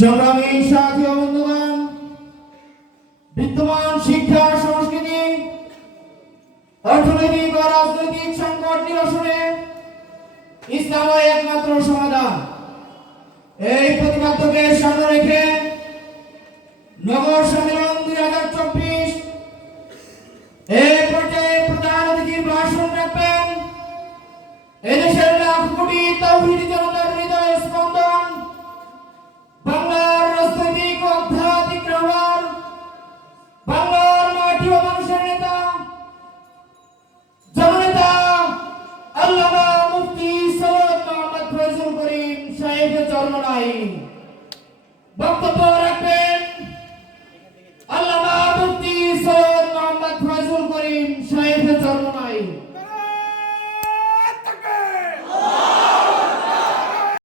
সংগ্রামী সাথী ও বন্ধুগণ, বিদ্যমান শিক্ষা সংস্কৃতি অর্থনৈতিক ও রাজনৈতিক সংকট নিরসনে ইসলামই একমাত্র সমাধান। এই প্রতিপাদ্যকে সামনে রেখে নগর সম্মেলন 2024 এই পর্যায়ে প্রধান অতিথির ভাষণ রাখবেন এদেশের লাখ কোটি তাওহীদি জনতার হৃদয় স্পন্দন, বাংলার রাজনৈতিক ও আধ্যাত্মিক রহমান, বাংলার মাটি ও মানুষের নেতা, জননেতা আল্লামা মুফতি সৈয়দ মোহাম্মদ ফয়জুল করিম সাহেবের চরমনাই।